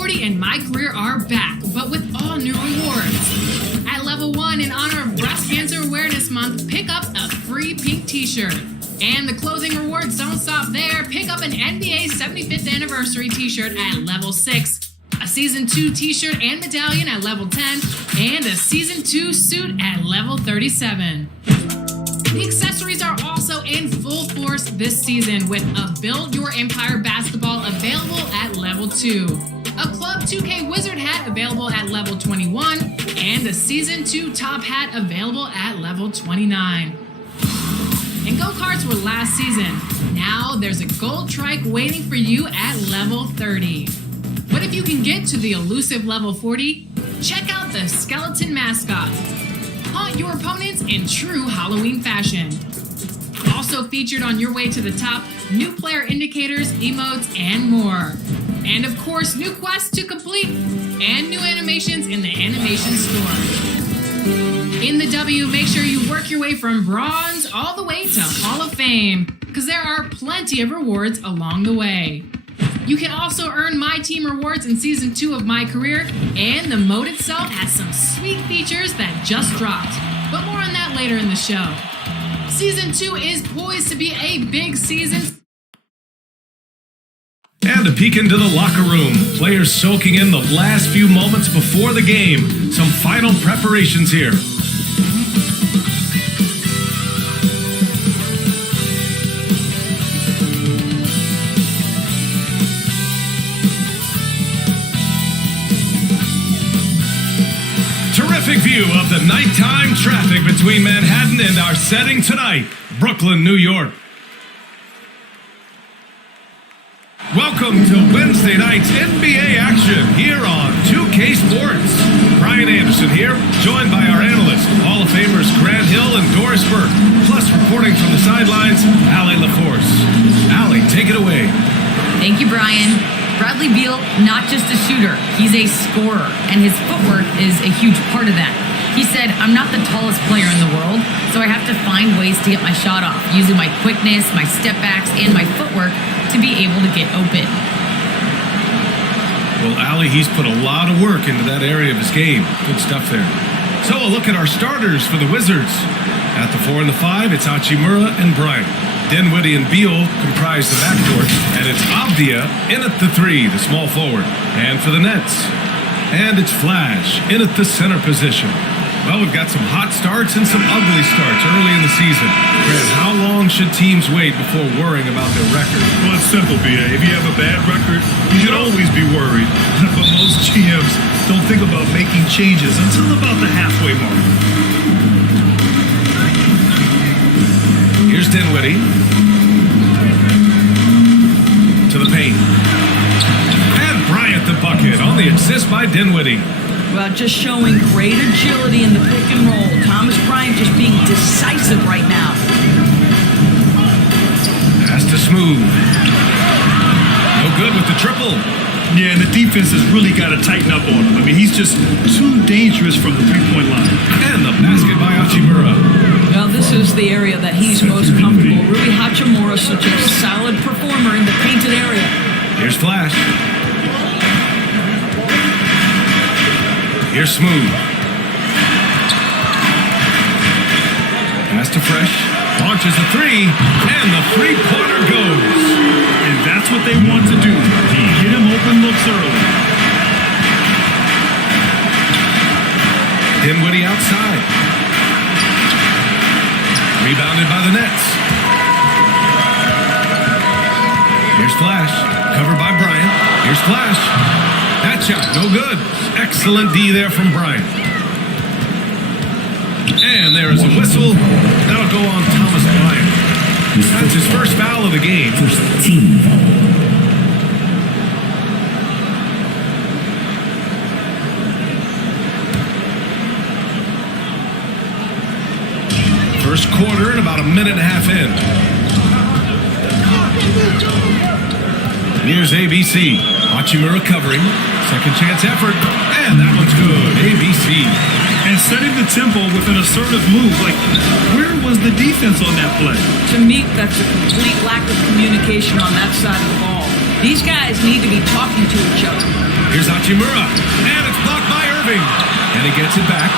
40 and My Career are back, but with all new rewards. At level 1, in honor of Breast Cancer Awareness Month, pick up a free pink t-shirt. And the clothing rewards don't stop there. Pick up an NBA 75th Anniversary t-shirt at level 6, a Season 2 t-shirt and medallion at level 10, and a Season 2 suit at level 37. The accessories are also in full force this season with a Build Your Empire basketball available at level 2, a Club 2K Wizard hat available at level 21, and a Season 2 top hat available at level 29. And go-karts were last season. Now there's a gold trike waiting for you at level 30. But if you can get to the elusive level 40, check out the skeleton mascot. Haunt your opponents in true Halloween fashion. Also featured on your way to the top, new player indicators, emotes, and more. And of course, new quests to complete and new animations in the animation store. In the W, make sure you work your way from bronze all the way to Hall of Fame, because there are plenty of rewards along the way. You can also earn My Team rewards in Season 2 of My Career, and the mode itself has some sweet features that just dropped, but more on that later in the show. Season 2 is poised to be a big season. And a peek into the locker room. Players soaking in the last few moments before the game. Some final preparations here. Terrific view of the nighttime traffic between Manhattan and our setting tonight, Brooklyn, New York. Welcome to Wednesday night's NBA action here on 2K Sports. Brian Anderson here, joined by our analysts, Hall of Famers Grant Hill and Doris Burke, plus reporting from the sidelines, Allie LaForce. Allie, take it away. Thank you, Brian. Bradley Beal, not just a shooter, he's a scorer, and his footwork is a huge part of that. He said, "I'm not the tallest player in the world, so I have to find ways to get my shot off, using my quickness, my step backs, and my footwork to be able to get open." Well, Allie, he's put a lot of work into that area of his game. Good stuff there. So a look at our starters for the Wizards. At the 4 and the 5, it's Hachimura and Bryant. Dinwiddie and Beal comprise the backcourt, and it's Avdia in at the 3, the small forward. And for the Nets, and it's Flash in at the center position. Well, we've got some hot starts and some ugly starts early in the season. Grant, how long should teams wait before worrying about their record? Well, it's simple, B.A. If you have a bad record, you should always be worried. But most GMs don't think about making changes until about the halfway mark. Here's Dinwiddie. To the paint. And Bryant the bucket on the assist by Dinwiddie. Well, just showing great agility in the pick and roll. Thomas Bryant just being decisive right now. Pass to Smooth. No good with the triple. Yeah, and the defense has really got to tighten up on him. I mean, he's just too dangerous from the three-point line. And the basket by Hachimura. Well, this is the area that he's most comfortable. Rui Hachimura, such a solid performer in the painted area. Here's Flash. Here's Smooth. Pass to Fresh. Launches a 3, and the three-pointer goes. And that's what they want to do. Get him open looks early. Dinwiddie outside. Rebounded by the Nets. Here's Flash. Covered by Bryant. Here's Flash. That shot, no good. Excellent D there from Bryant. And there is a whistle. That'll go on Thomas Bryant. That's his first foul of the game. First team foul. First quarter and about a minute and a half in. Here's ABC. Hachimura covering. Second chance effort. And that one's good. ABC. And setting the tempo with an assertive move. Like, where was the defense on that play? To me, that's a complete lack of communication on that side of the ball. These guys need to be talking to each other. Here's Hachimura, and it's blocked by Irving. And he gets it back.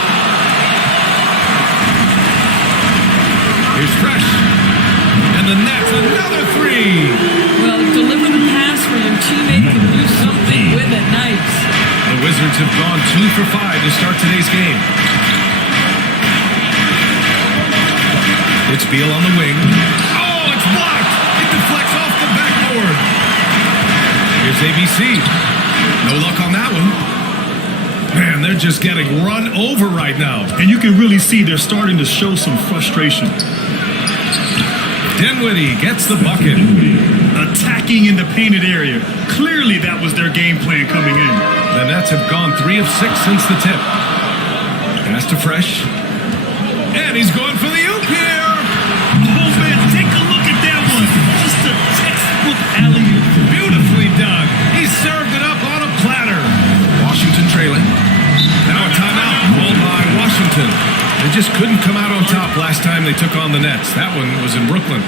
Here's Fresh. And the net's another three. Well, deliver the pass where your teammate can do something with it. Nice. The Wizards have gone 2 for 5 to start today's game. It's Beal on the wing. Oh, it's blocked. It deflects off the backboard. Here's ABC. No luck on that one. Man, they're just getting run over right now. And you can really see they're starting to show some frustration. Dinwiddie gets the bucket. Attacking in the painted area. Clearly that was their game plan coming in. The Nets have gone 3 of 6 since the tip. Pass to Fresh. And he's going for the oop here. Oh, man, take a look at that one. Just a textbook alley-oop. Beautifully done. He served it up on a platter. Washington trailing. Now a timeout called by Washington. They just couldn't come out on top last time they took on the Nets. That one was in Brooklyn.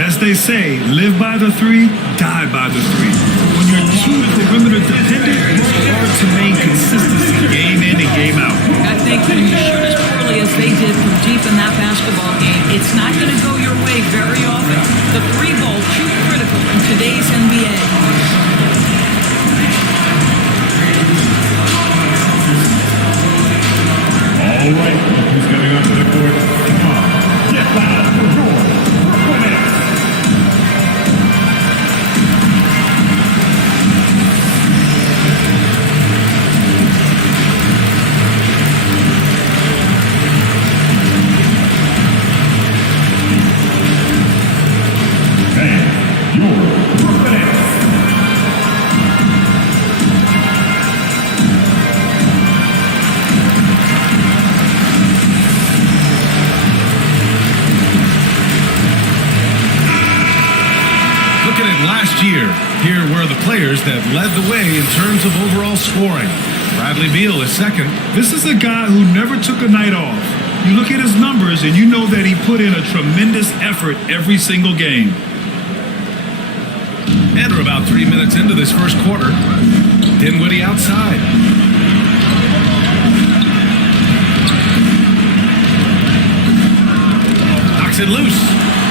As they say, live by the three, die by the three. When you're too perimeter dependent, it's hard to maintain consistency game in and game out. I think when you shoot as poorly as they did from deep in that basketball game, it's not going to go your way very often. The three ball too critical in today's NBA. All right, who's coming onto the court? Come on, get loud for your Brooklyn Nets. And your Brooklyn Nets. Last year, here were the players that led the way in terms of overall scoring. Bradley Beal is second. This is a guy who never took a night off. You look at his numbers and you know that he put in a tremendous effort every single game. And we're about 3 minutes into this first quarter. Dinwiddie outside. Knocks it loose.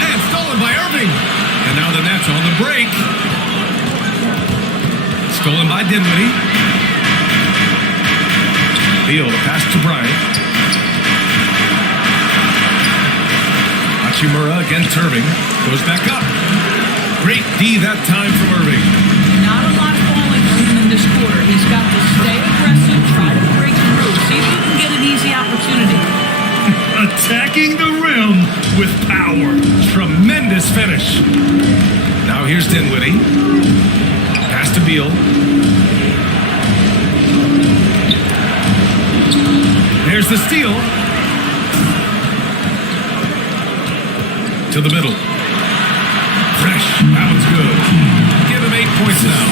And stolen by Irving. And now the Nets on the break. Stolen by Dinwiddie. Beal, the pass to Bryant. Hachimura against Irving. Goes back up. Great D that time from Irving. Not a lot falling from him in this quarter. He's got to stay aggressive, try to break through, see if he can get an easy opportunity. Attacking the rim with power. Tremendous finish. Now here's Dinwiddie. Pass to Beal. There's the steal. To the middle. Fresh. That one's good. Give him 8 points now.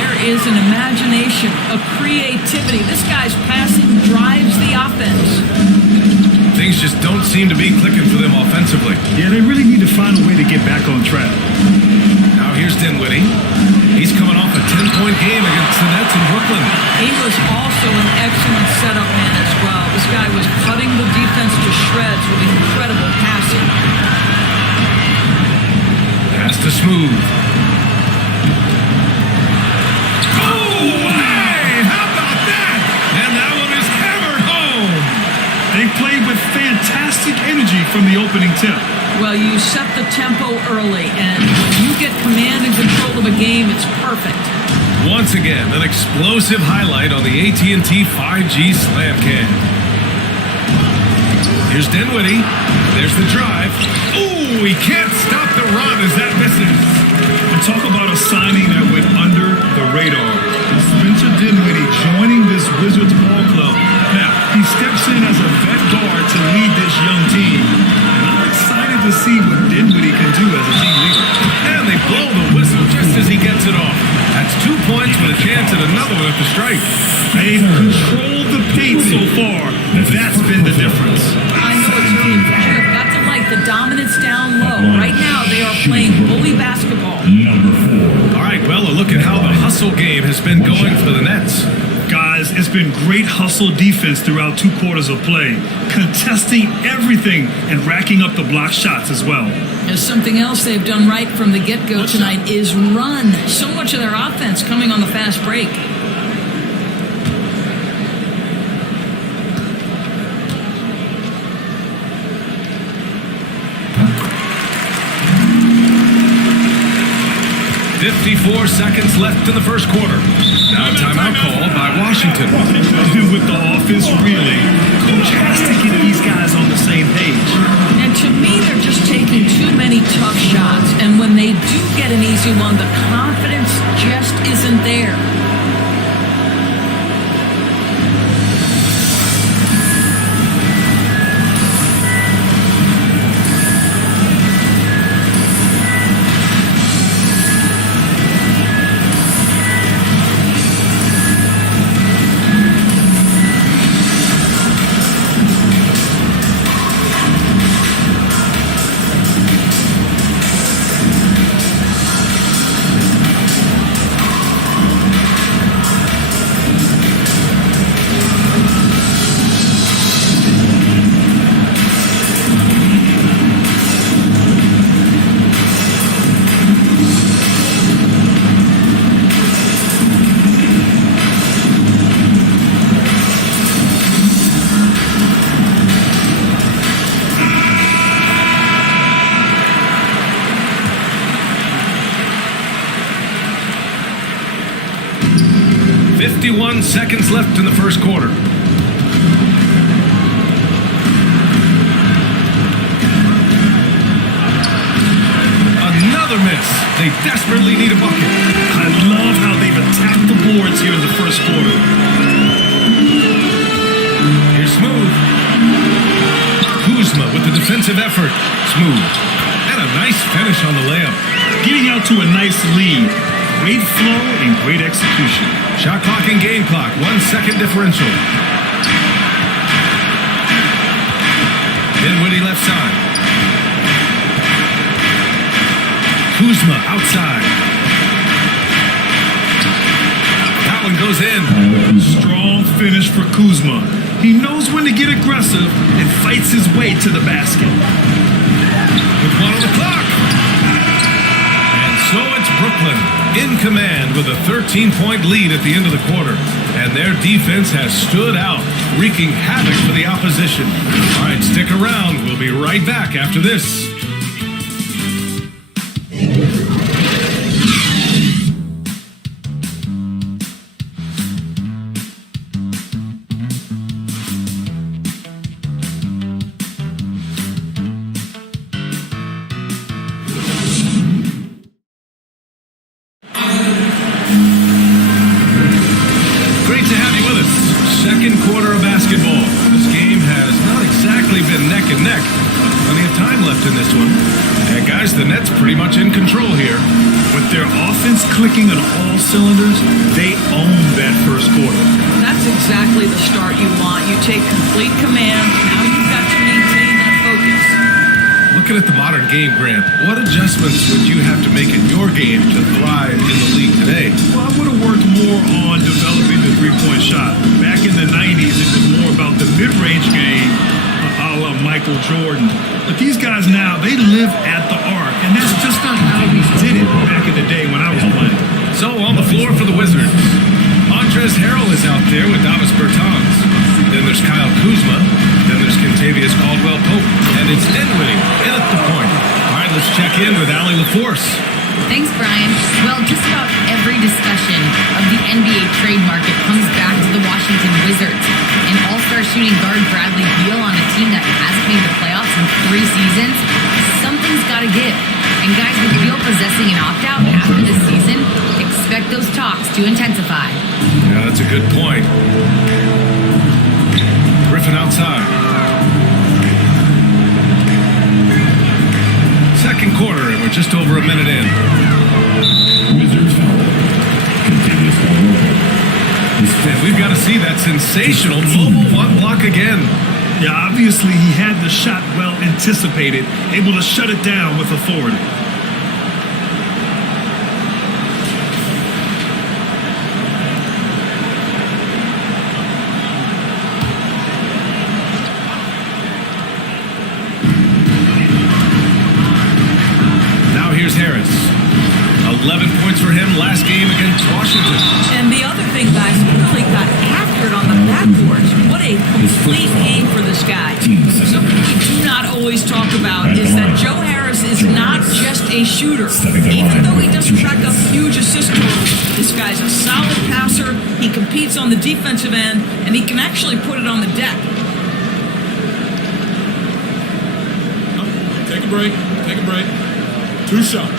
There is an imagination, a creativity. This guy's passing drives the offense. Things just don't seem to be clicking for them offensively. Yeah, they really need to find a way to get back on track. Now here's Dinwiddie. He's coming off a 10-point game against the Nets in Brooklyn. He was also an excellent setup man as well. This guy was cutting the defense to shreds with incredible passing. Pass to Smooth. Oh, hey! How about that? And that one is hammered home. They played with fantastic energy from the opening tip. Well, you set the tempo early, and when you get command and control of a game, it's perfect. Once again, an explosive highlight on the AT&T 5G Slam Cam. Here's Dinwiddie. There's the drive. Ooh, he can't stop the run as that misses. And talk about a signing that went under the radar. Spencer Dinwiddie joining this Wizards ball club. Now, he steps in as a vet guard to lead this young team. And I'm excited to see what Dinwiddie can do as a team leader. And they blow the whistle just as he gets it off. That's 2 points with a chance at another one at the strike. They've controlled the paint so far. That's been the difference. I know it's early, but you have got to like the dominance down low. Right now, they are playing bully basketball. Number 4. All right, Well, a look at how the hustle game has been going for the Nets. Guys, it's been great hustle defense throughout 2 quarters of play, contesting everything and racking up the block shots as well. And something else they've done right from the get-go tonight is run. So much of their offense coming on the fast break. .54 seconds left in the first quarter. Now a timeout called by Washington. And with the offense reeling, coach has to get these guys on the same page. And to me, they're just taking too many tough shots. And when they do get an easy one, the confidence just isn't there. Seconds left in the first quarter. Another miss. They desperately need a bucket. I love how they've attacked the boards here in the first quarter. Here's Smooth. Kuzma with the defensive effort. Smooth. And a nice finish on the layup. Getting out to a nice lead. Great flow and great execution. Shot clock and game clock. 1 second differential. Dinwiddie left side. Kuzma outside. That one goes in. Strong finish for Kuzma. He knows when to get aggressive and fights his way to the basket. With 1 on the clock. And so it's Brooklyn in command with a 13-point lead at the end of the quarter. And their defense has stood out, wreaking havoc for the opposition. All right, stick around. We'll be right back after this. Second quarter of basketball. This game has not exactly been neck and neck. Plenty of time left in this one. And guys, the Nets pretty much in control here. With their offense clicking on all cylinders, they own that first quarter. That's exactly the start you want. You take complete command. Now you've got to maintain that focus. Looking at the modern game, Grant, what adjustments would you have to make in your game to thrive in the league today? Well, I would have worked more on developing the three-point shot. Back in the 90s, it was more about the mid-range game, a la Michael Jordan. But these guys now, they live at the arc, and that's just not how we did it back in the day when I was playing. So on the floor for the Wizards, Montrezl Harrell is out there with Davis Bertans. Then there's Kyle Kuzma. Then there's Kentavious Caldwell-Pope. And it's Dinwiddie in at the point. All right, let's check in with Allie LaForce. Thanks, Brian. Well, just about every discussion of the NBA trade market comes back to the Washington Wizards. And all-star shooting guard Bradley Beal on a team that hasn't made the playoffs in 3 seasons, something's got to give. And guys, with Beal possessing an opt-out after this season, expect those talks to intensify. Yeah, that's a good point. Griffin outside. Second quarter, and we're just over a minute in. Wizards foul. Continues And we've got to see that sensational mobile one block again. Yeah, obviously he had the shot well anticipated, able to shut it down with authority. Washington. And the other thing, guys, he really got after it on the backboards. What a complete game for this guy. Something we do not always talk about is that Joe Harris is not just a shooter. Even though he doesn't rack up huge assist totals, this guy's a solid passer. He competes on the defensive end, and he can actually put it on the deck. Take a break. Take a break. 2 shots.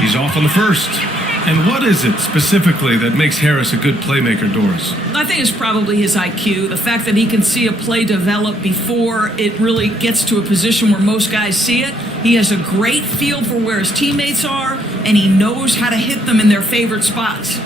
He's off on the first. And what is it specifically that makes Harris a good playmaker, Doris? I think it's probably his IQ, the fact that he can see a play develop before it really gets to a position where most guys see it. He has a great feel for where his teammates are, and he knows how to hit them in their favorite spots.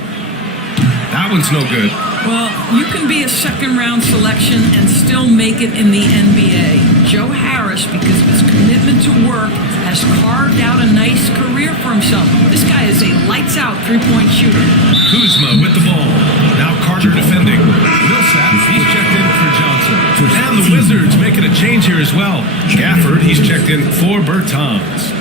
That one's no good. Well, you can be a second-round selection and still make it in the NBA. Joe Harris, because of his commitment to work, has carved out a nice career for himself. This guy is a lights-out three-point shooter. Kuzma with the ball. Now Carter defending. Millsap, he's checked in for Johnson. And the Wizards making a change here as well. Gafford, he's checked in for Bertans.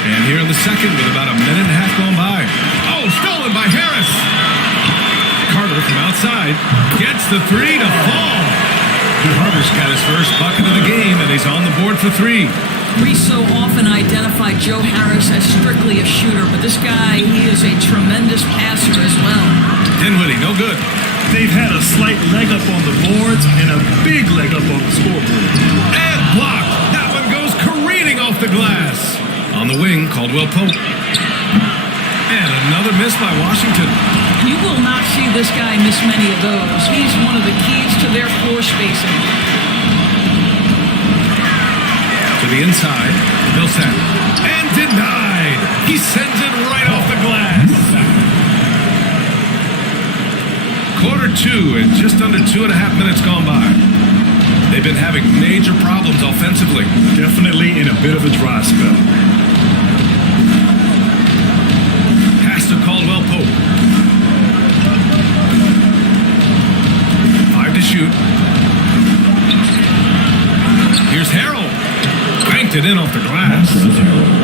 And here in the second with about a minute and a half gone by. Oh, stolen by Harris. Carter from outside gets the three to fall. Carter's got his first bucket of the game, and he's on the board for 3. We so often identify Joe Harris as strictly a shooter, but this guy, he is a tremendous passer as well. Dinwiddie, no good. They've had a slight leg up on the boards and a big leg up on the scoreboard. And blocked. That one goes careening off the glass. On the wing, Caldwell Pope. And another miss by Washington. You will not see this guy miss many of those. He's one of the keys to their floor spacing. To the inside, Millsap. And denied. He sends it right off the glass. Quarter 2 and just under 2.5 minutes gone by. They've been having major problems offensively. Definitely in a bit of a dry spell. Pass to Caldwell Pope. 5 to shoot. Here's Harrell. Banked it in off the glass.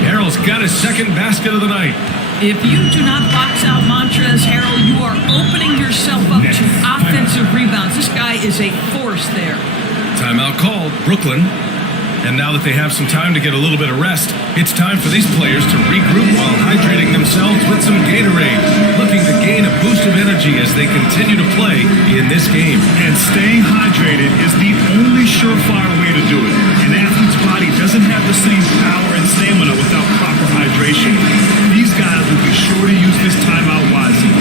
Harrell's got his second basket of the night. If you do not box out Montrezl Harrell, you are opening yourself up to offensive rebounds. This guy is a force there. Timeout called, Brooklyn. And now that they have some time to get a little bit of rest, it's time for these players to regroup while hydrating themselves with some Gatorade, looking to gain a boost of energy as they continue to play in this game. And staying hydrated is the only surefire way to do it. An athlete's body doesn't have the same power and stamina without proper hydration. These guys will be sure to use this timeout wisely.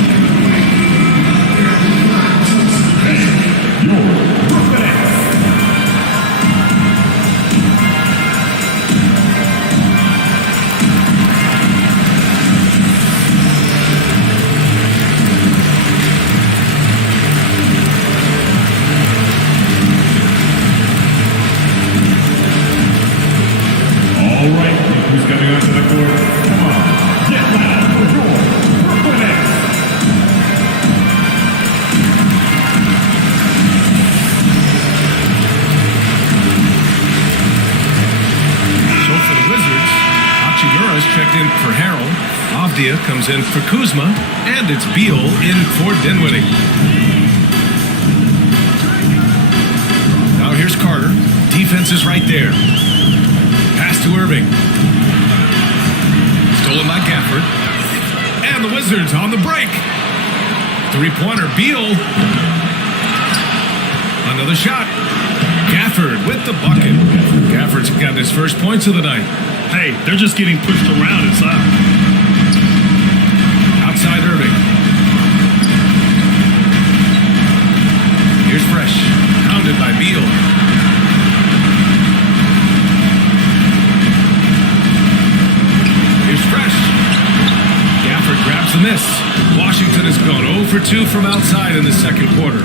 All right, who's coming onto the court? Come on, get loud for your Brooklyn Nets. So for the Wizards, Hachimura's checked in for Harrell. Avdia comes in for Kuzma. And it's Beal in for Dinwiddie. Now here's Carter. Defense is right there. Pass to Irving. Stolen by Gafford. And the Wizards on the break. Three-pointer, Beal. Another shot. Gafford with the bucket. Gafford's got his first points of the night. Hey, they're just getting pushed around inside. Outside Irving. Here's Fresh. Pounded by Beal. Here's Fresh. Gafford grabs the miss. Washington has gone 0 for 2 from outside in the second quarter.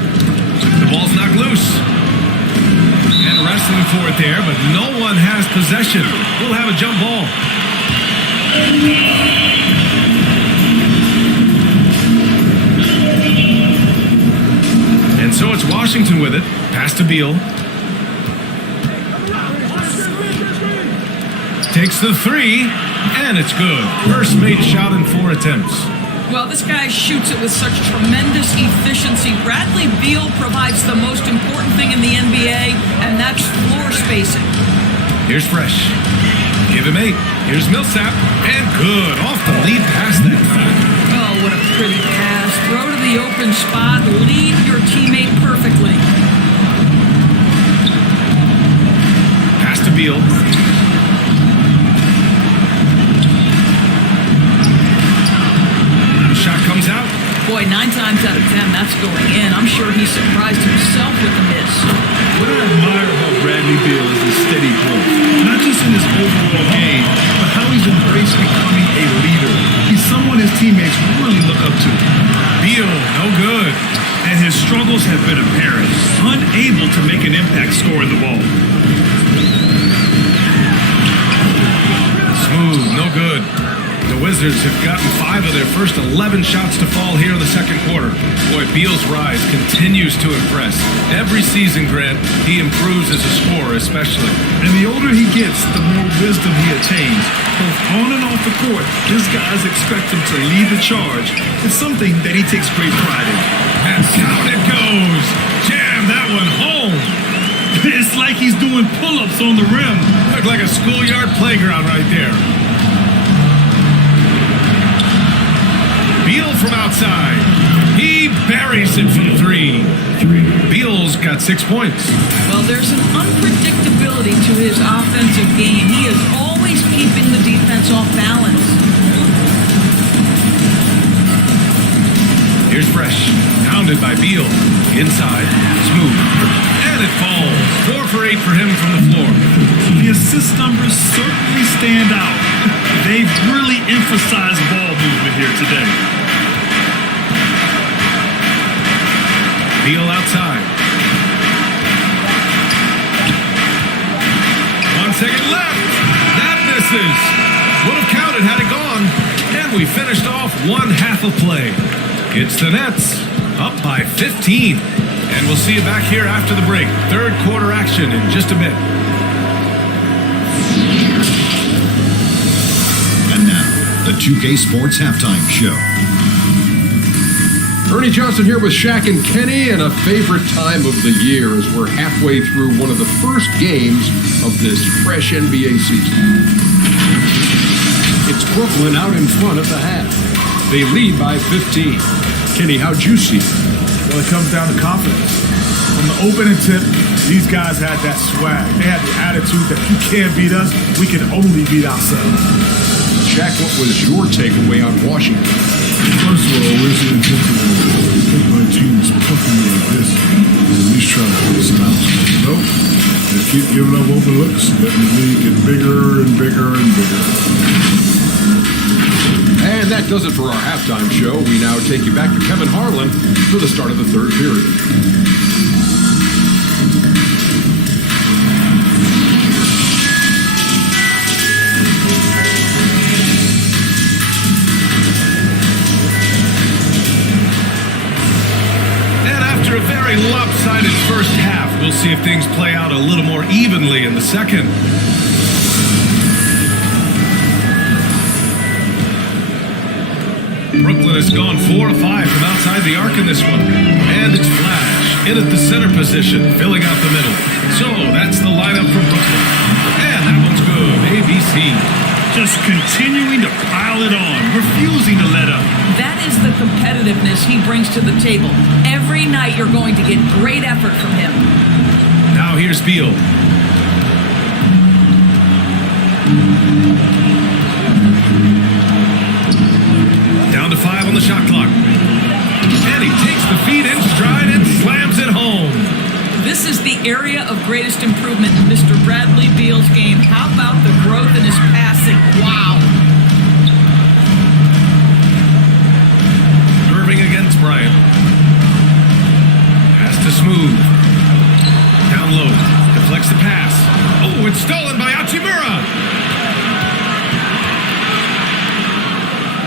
The ball's knocked loose. And wrestling for it there, but no one has possession. We'll have a jump ball. And so it's Washington with it. Pass to Beal. Takes the three, and it's good. First made shot in 4 attempts. Well, this guy shoots it with such tremendous efficiency. Bradley Beal provides the most important thing in the NBA, and that's floor spacing. Here's Fresh. Give him 8. Here's Millsap, and good. Off the lead pass that time. Oh, what a pretty pass. Throw to the open spot. Lead your teammate perfectly. Pass to Beal. Shot comes out. Boy, 9 times out of 10, that's going in. I'm sure he surprised himself with the miss. What I admire about Bradley Beal is his steady growth. Not just in his overall game, but how he's embraced becoming a leader. He's someone his teammates really look up to. Beal, no good. And his struggles have been apparent. Unable to make an impact scoring the ball. Smooth, no good. The Wizards have gotten 5 of their first 11 shots to fall here in the second quarter. Boy, Beal's rise continues to impress. Every season, Grant, he improves as a scorer especially. And the older he gets, the more wisdom he attains. Both on and off the court, his guys expect him to lead the charge. It's something that he takes great pride in. And down it goes. Jam that one home. It's like he's doing pull-ups on the rim. Looked like a schoolyard playground right there. Beal from outside. He buries it from 3. Beal's got 6 points. Well, there's an unpredictability to his offensive game. He is always keeping the defense off balance. Here's Fresh. Pounded by Beal. Inside. Smooth. And it falls. 4 for 8 for him from the floor. The assist numbers certainly stand out. They've really emphasized ball movement here today. Beal outside. 1 second left. That misses. Would have counted had it gone. And we finished off 1 half of play. It's the Nets up by 15. And we'll see you back here after the break. Third quarter action in just a bit. And now, the 2K Sports Halftime Show. Ernie Johnson here with Shaq and Kenny, and a favorite time of the year as we're halfway through one of the first games of this fresh NBA season. It's Brooklyn out in front at the half. They lead by 15. Kenny, how'd you see it? Well, it comes down to confidence. From the opening tip, these guys had that swag. They had the attitude that you can't beat us, we can only beat ourselves. Shaq, what was your takeaway on Washington? First of all, where's the intensity? I think my team's pushing me like this. At least trying to put us out. Nope. They keep giving up open looks, letting the league get bigger and bigger and bigger. And that does it for our halftime show. We now take you back to Kevin Harlan for the start of the third period. After a very lopsided first half, we'll see if things play out a little more evenly in the second. Brooklyn has gone 4 of 5 from outside the arc in this one. And it's Flash in at the center position, filling out the middle. So that's the lineup for Brooklyn. And that one's good. ABC. Just continuing to pile it on, refusing to let up. That is the competitiveness he brings to the table. Every night you're going to get great effort from him. Now here's Beal. Down to 5 on the shot clock. And he takes the feed in stride and slams it home. This is the area of greatest improvement in Mr. Bradley Beal's game. How about the growth in his passing? Wow. Irving against Bryant. Pass to Smooth. Down low. Deflects the pass. Stolen by Hachimura.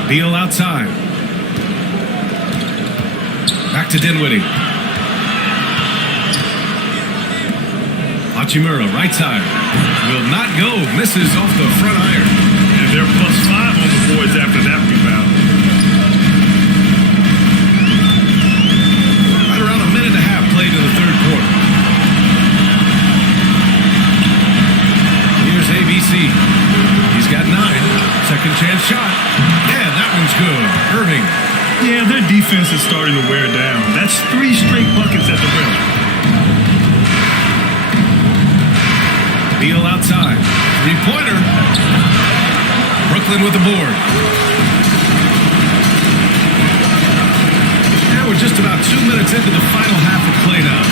Beal outside. Back to Dinwiddie. Hachimura, right side. Will not go. Misses off the front iron. And they're +5 on the boards after that rebound. Right around a minute and a half played in the third quarter. Here's ABC. He's got 9. Second chance shot. And that one's good. Irving. Yeah, their defense is starting to wear down. That's 3 straight buckets at the rim. Beal outside. 3-pointer. Brooklyn with the board. Now we're just about 2 minutes into the final half of play now.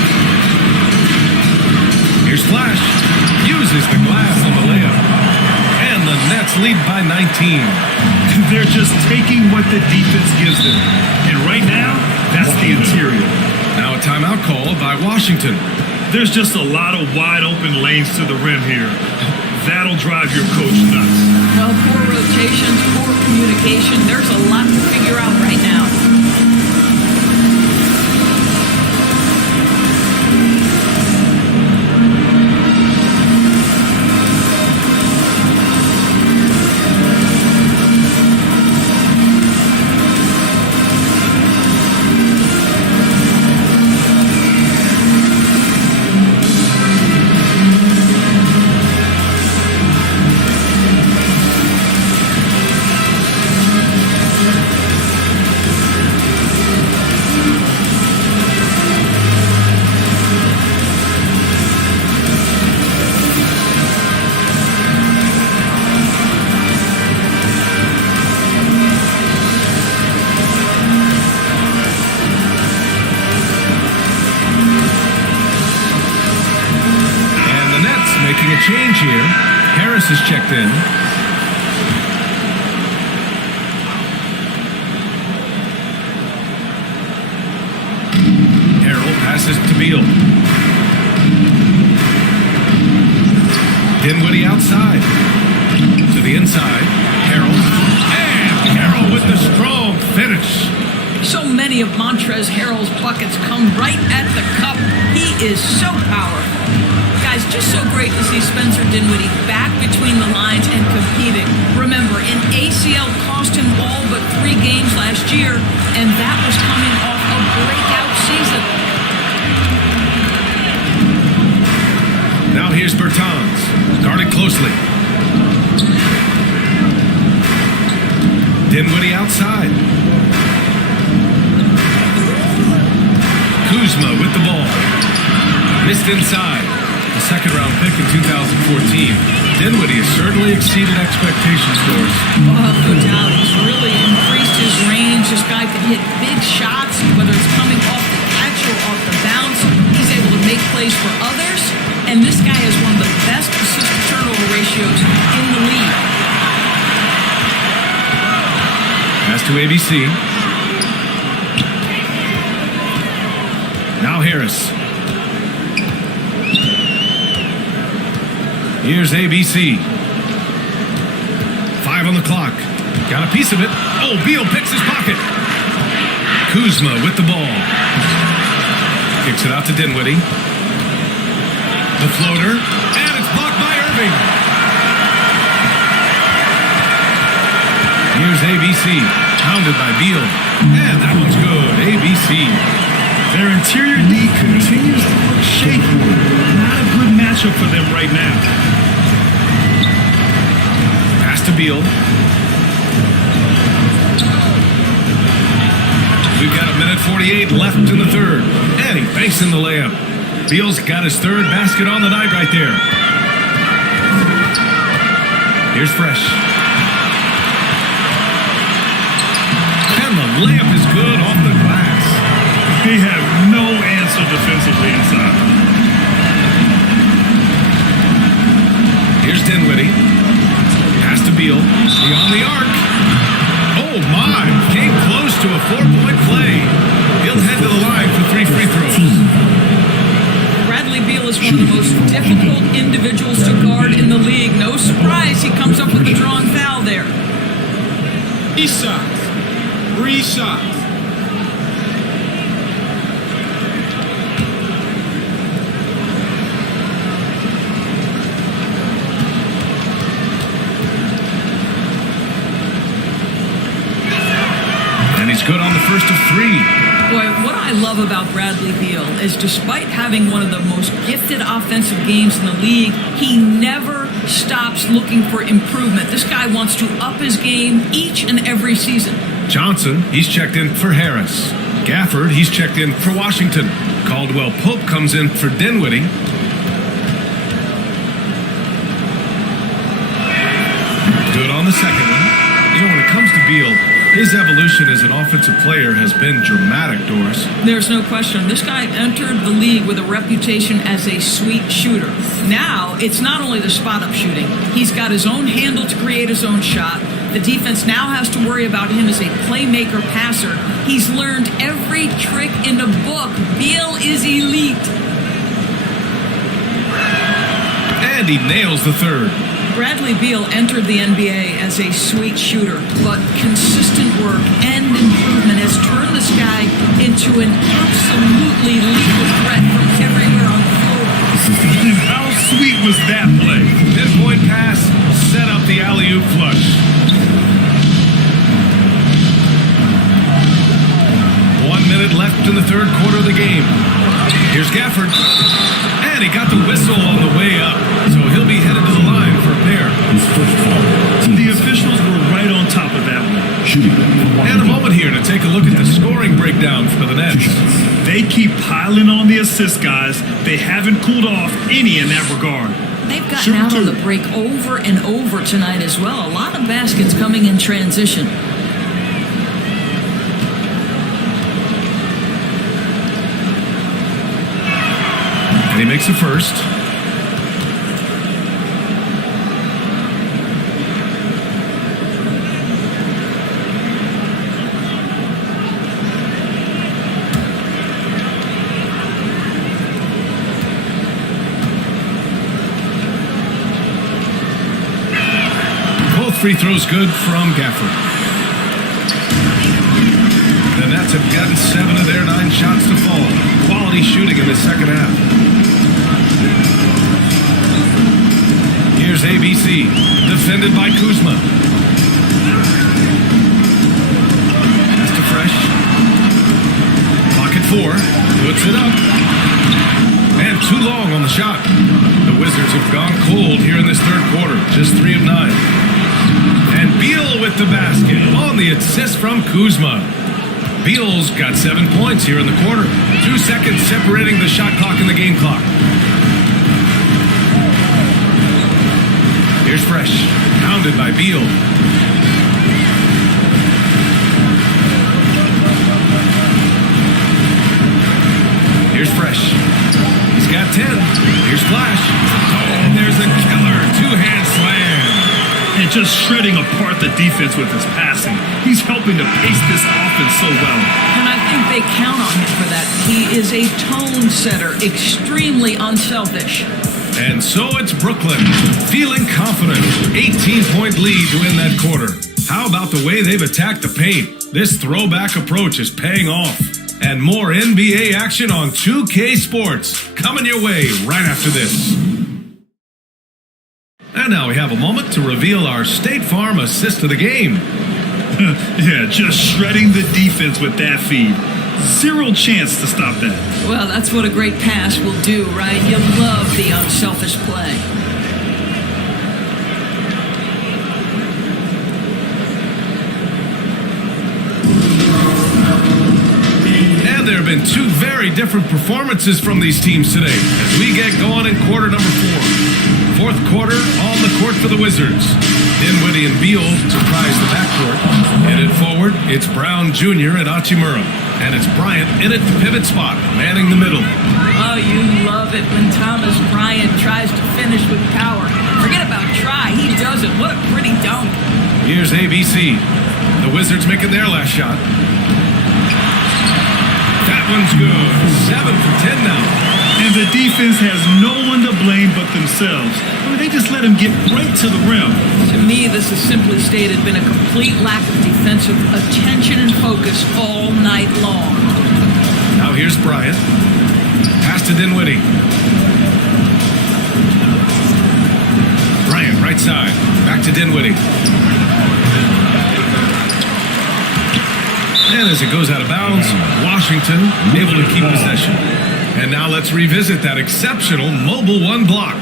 Here's Flash. Uses the glass on the layup. And the Nets lead by 19. They're just taking what the defense gives them. And right now, that's the interior. Now a timeout called by Washington. There's just a lot of wide open lanes to the rim here. That'll drive your coach nuts. Well, poor rotations, poor communication. There's a lot to figure out right now. Change here. Harris is checked in. Harrell passes to Beal. Dinwiddie outside. To the inside. Harrell. And Harrell with the strong finish. So many of Montrezl Harrell's buckets come right at the cup. He is so powerful. Guys, just so great to see Spencer Dinwiddie back between the lines and competing. Remember, an ACL cost him all but 3 games last year, and that was coming off a breakout season. Now here's Bertans, guarded closely. Dinwiddie outside. Kuzma with the ball. Missed inside. The second-round pick in 2014. Dinwiddie has certainly exceeded expectations for us. No doubt. He's really increased his range. This guy can hit big shots, whether it's coming off the catch or off the bounce. He's able to make plays for others. And this guy has one of the best assist-to-turnover ratios in the league. Pass to ABC. Now Harris. Here's ABC. 5 on the clock. Got a piece of it. Oh, Beal picks his pocket. Kuzma with the ball. Kicks it out to Dinwiddie. The floater. And it's blocked by Irving. Here's ABC. Pounded by Beal. And that one's good. ABC. Their interior D continues to look shaky. Not a good matchup for them right now. Pass to Beal. We've got 1:48 left in the third. And he banks in the layup. Beal's got his third basket on the night right there. Here's Fresh. And the layup is good off the glass. They have no answer defensively inside. Here's Dinwiddie. Pass to Beal. Beyond the arc. Oh my! Came close to a 4-point play. He'll head to the line for 3 free throws. Bradley Beal is one one of the most difficult individuals to guard in the league. No surprise he comes up with the drawn foul there. 3 shots. 3 shots. And he's good on the first of 3. Boy, what I love about Bradley Beal is despite having one of the most gifted offensive games in the league, he never stops looking for improvement. This guy wants to up his game each and every season. Johnson, he's checked in for Harris. Gafford, he's checked in for Washington. Caldwell Pope comes in for Dinwiddie. Good on the second one. You know, when it comes to Beal, his evolution as an offensive player has been dramatic, Doris. There's no question. This guy entered the league with a reputation as a sweet shooter. Now, it's not only the spot-up shooting. He's got his own handle to create his own shot. The defense now has to worry about him as a playmaker passer. He's learned every trick in the book. Beal is elite. And he nails the third. Bradley Beal entered the NBA as a sweet shooter, but consistent work and improvement has turned this guy into an absolutely lethal threat from everywhere on the floor. And how sweet was that play? Pinpoint pass, set up the alley-oop flush. 1 minute left in the third quarter of the game. Here's Gafford. And he got the whistle on the way up, so he'll be headed to the line for a pair. The officials were right on top of that one. And a moment here to take a look at the scoring breakdown for the Nets. They keep piling on the assist guys. They haven't cooled off any in that regard. They've gotten out on the break over and over tonight as well. A lot of baskets coming in transition. And he makes the first. Both free throws good from Gafford. The Nets have gotten 7 of their 9 shots to fall. Quality shooting in the second half. Here's ABC, defended by Kuzma. Pass to Fresh. Pocket 4, puts it up. And too long on the shot. The Wizards have gone cold here in this third quarter, just 3 of 9. And Beal with the basket on the assist from Kuzma. Beal's got 7 points here in the quarter. 2 seconds separating the shot clock and the game clock. Here's Fresh, pounded by Beal. Here's Fresh. He's got 10. Here's Flash. And there's a killer 2-hand slam. And just shredding apart the defense with his passing. He's helping to pace this offense so well. And I think they count on him for that. He is a tone setter, extremely unselfish. And so it's Brooklyn, feeling confident. 18-point lead to win that quarter. How about the way they've attacked the paint? This throwback approach is paying off. And more NBA action on 2K Sports coming your way right after this. And now we have a moment to reveal our State Farm assist of the game. Yeah, just shredding the defense with that feed. Zero chance to stop that. Well, that's what a great pass will do, right? You love the unselfish play. And there have been 2 very different performances from these teams today as we get going in quarter number 4. Fourth quarter on the court for the Wizards. Dinwiddie and Beal surprise the backcourt. Headed forward, it's Brown Jr. and Hachimura. And it's Bryant in at the pivot spot, manning the middle. Oh, you love it when Thomas Bryant tries to finish with power. Forget about try, he does it. What a pretty dunk. Here's ABC. The Wizards making their last shot. That one's good. 7 for 10 now. And the defense has no one to blame but themselves. I mean, they just let him get right to the rim. To me, this has simply stated been a complete lack of defensive attention and focus all night long. Now here's Bryant. Pass to Dinwiddie. Bryant, right side. Back to Dinwiddie. And as it goes out of bounds, Washington able to keep possession. And now let's revisit that exceptional mobile one block.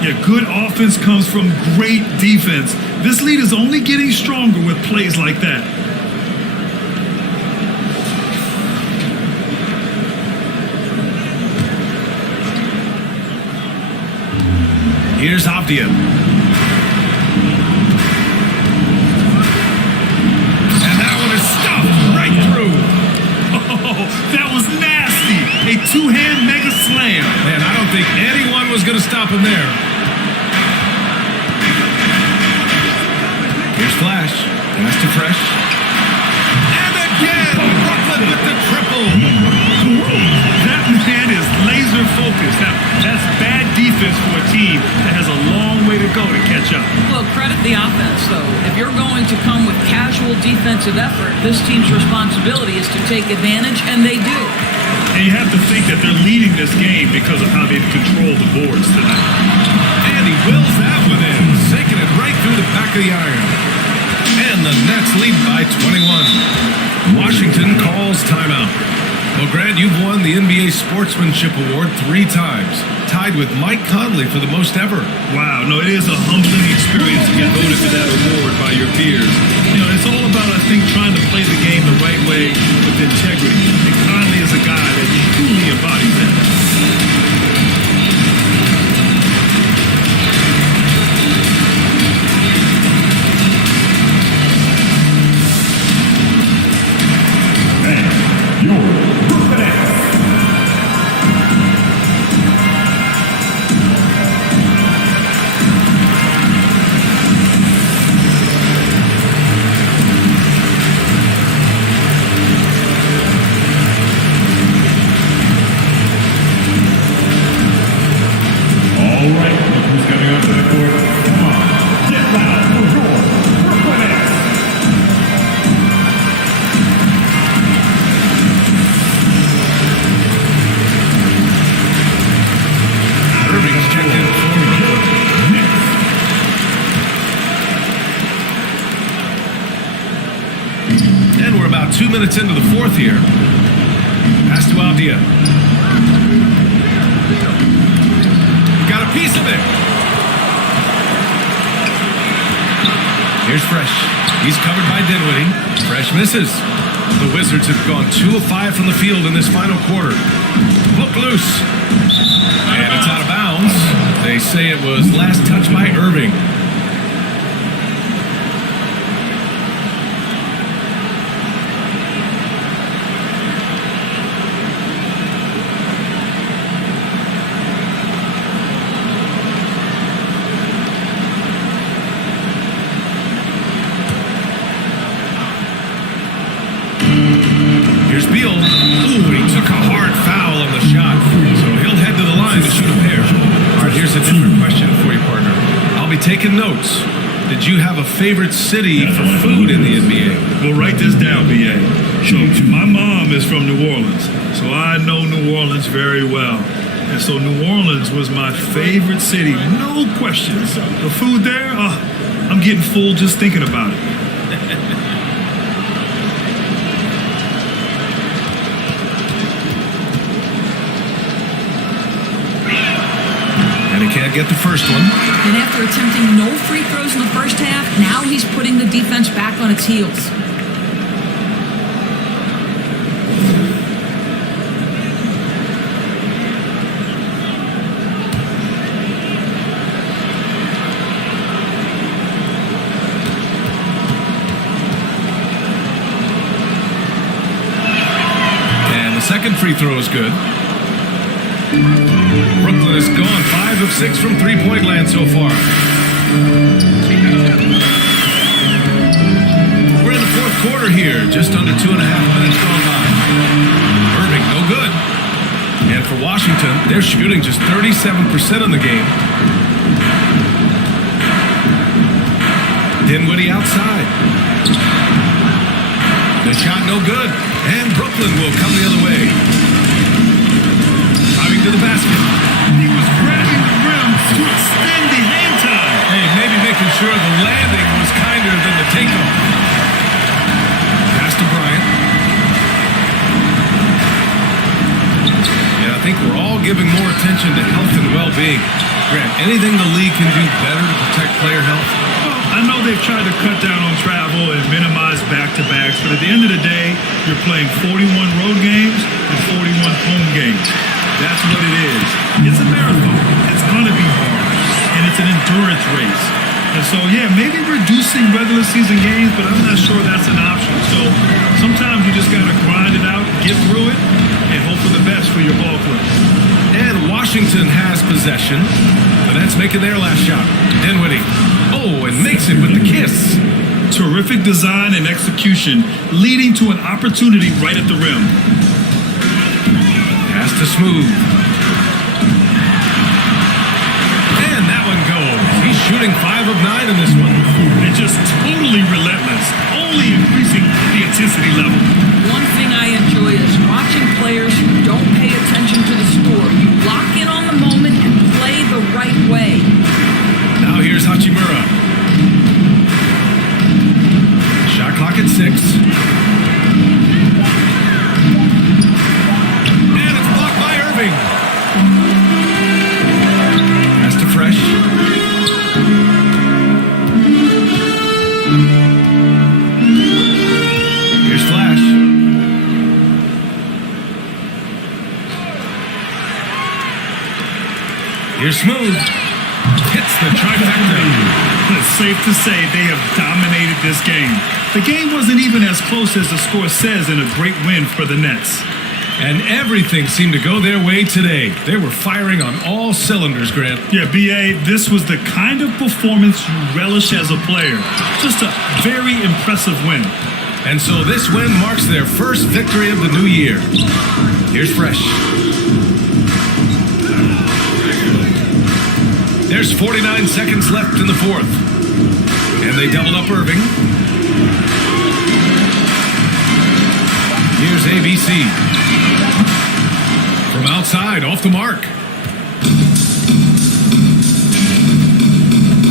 Yeah, good offense comes from great defense. This lead is only getting stronger with plays like that. Here's Avdia. And that one is stuffed right through. Oh, that was nasty. A two-hand mega slam. Man, I don't think anyone was going to stop him there. Here's Flash. Pass to Fresh. And again, Brooklyn with the triple. That man is laser focused. Now, that's bad defense for a team that has a long way to go to catch up. Well, credit the offense, though. If you're going to come with casual defensive effort, this team's responsibility is to take advantage, and they do. And you have to think that they're leading this game because of how they've controlled the boards tonight. And he wills that one in, sinking it right through the back of the iron. And the Nets lead by 21. Washington calls timeout. Well, Grant, you've won the NBA Sportsmanship Award 3 times, tied with Mike Conley for the most ever. Wow, no, it is a humbling experience to get voted for that award by your peers. You know, it's all about, I think, trying to play the game the right way with integrity. And Conley is a guy that truly embodies that. And we're about 2 minutes into the fourth here. Pass to Avdia. Got a piece of it. Here's Fresh. He's covered by Dinwiddie. Fresh misses. The Wizards have gone 2 of 5 from the field in this final quarter. Hook loose. And it's out of bounds. They say it was last touched by Irving. Here's Beal. Ooh, he took a hard foul on the shot. So he'll head to the line to shoot a pair. All right, here's a different question for you, partner. I'll be taking notes. Did you have a favorite city for food in the NBA? Well, write this down, B.A. So, my mom is from New Orleans, so I know New Orleans very well. And so New Orleans was my favorite city, no questions. The food there, I'm getting full just thinking about it. And he can't get the first one. And after attempting no free throws in the first half, now he's putting the defense back on its heels. And the second free throw is good. Brooklyn has gone 5 of 6 from three-point land so far. We're in the fourth quarter here, just under 2.5 minutes gone by. Irving, no good. Washington, they're shooting just 37% in the game. Dinwiddie outside. The shot no good, and Brooklyn will come the other way. Driving to the basket. He was grabbing the rim to extend the hand time. Hey, maybe making sure the landing was kinder than the takeoff. Pass to Bryant. Yeah, I think we're all giving more attention to health and well-being. Grant, anything the league can do better to protect player health? I know they've tried to cut down on travel and minimize back-to-backs, but at the end of the day, you're playing 41 road games and 41 home games. That's what it is. It's a marathon. It's going to be hard, and it's an endurance race. And so, yeah, maybe reducing regular season games, but I'm not sure that's an option. So sometimes you just got to grind it out, get through it, and hope for the best for your ball club. And Washington has possession. The Nets making their last shot. Dinwiddie. Oh, and makes it with the kiss. Terrific design and execution, leading to an opportunity right at the rim. Pass to Smooth. And that one goes. He's shooting 5 of 9 in this one. And just totally relentless, only increasing the intensity level. One thing I enjoy is watching players who don't pay attention to the score. You lock in on the moment and play the right way. Now here's Hachimura. Shot clock at 6. And it's blocked by Irving. Pass to Fresh. Here's Flash. Here's Smooth. Hits the trifecta. It's safe to say they have dominated this game. The game wasn't even as close as the score says in a great win for the Nets. And everything seemed to go their way today. They were firing on all cylinders, Grant. Yeah, B.A., this was the kind of performance you relish as a player. Just a very impressive win. And so this win marks their first victory of the new year. Here's Fresh. There's 49 seconds left in the fourth. And they doubled up Irving. Here's ABC. From outside, off the mark.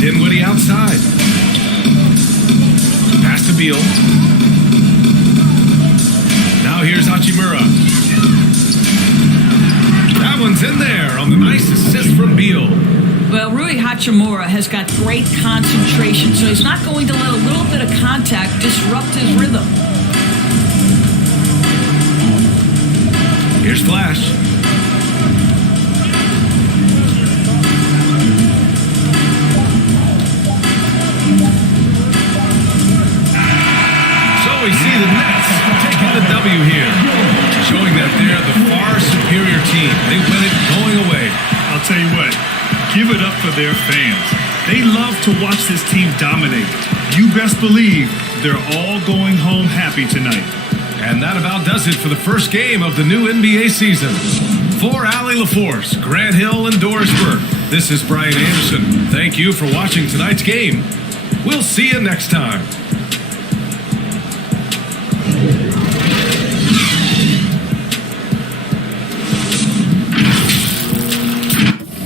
Dinwiddie outside. Pass to Beal. Now here's Hachimura. That one's in there on the nice assist from Beal. Well, Rui Hachimura has got great concentration, so he's not going to let a little bit of contact disrupt his rhythm. Here's Flash. So we see the Nets taking the W here, showing that they're the far superior team. They win it going away. I'll tell you what, give it up for their fans. They love to watch this team dominate. You best believe they're all going home happy tonight. And that about does it for the first game of the new NBA season. For Allie LaForce, Grant Hill, and Doris Burke, this is Brian Anderson. Thank you for watching tonight's game. We'll see you next time.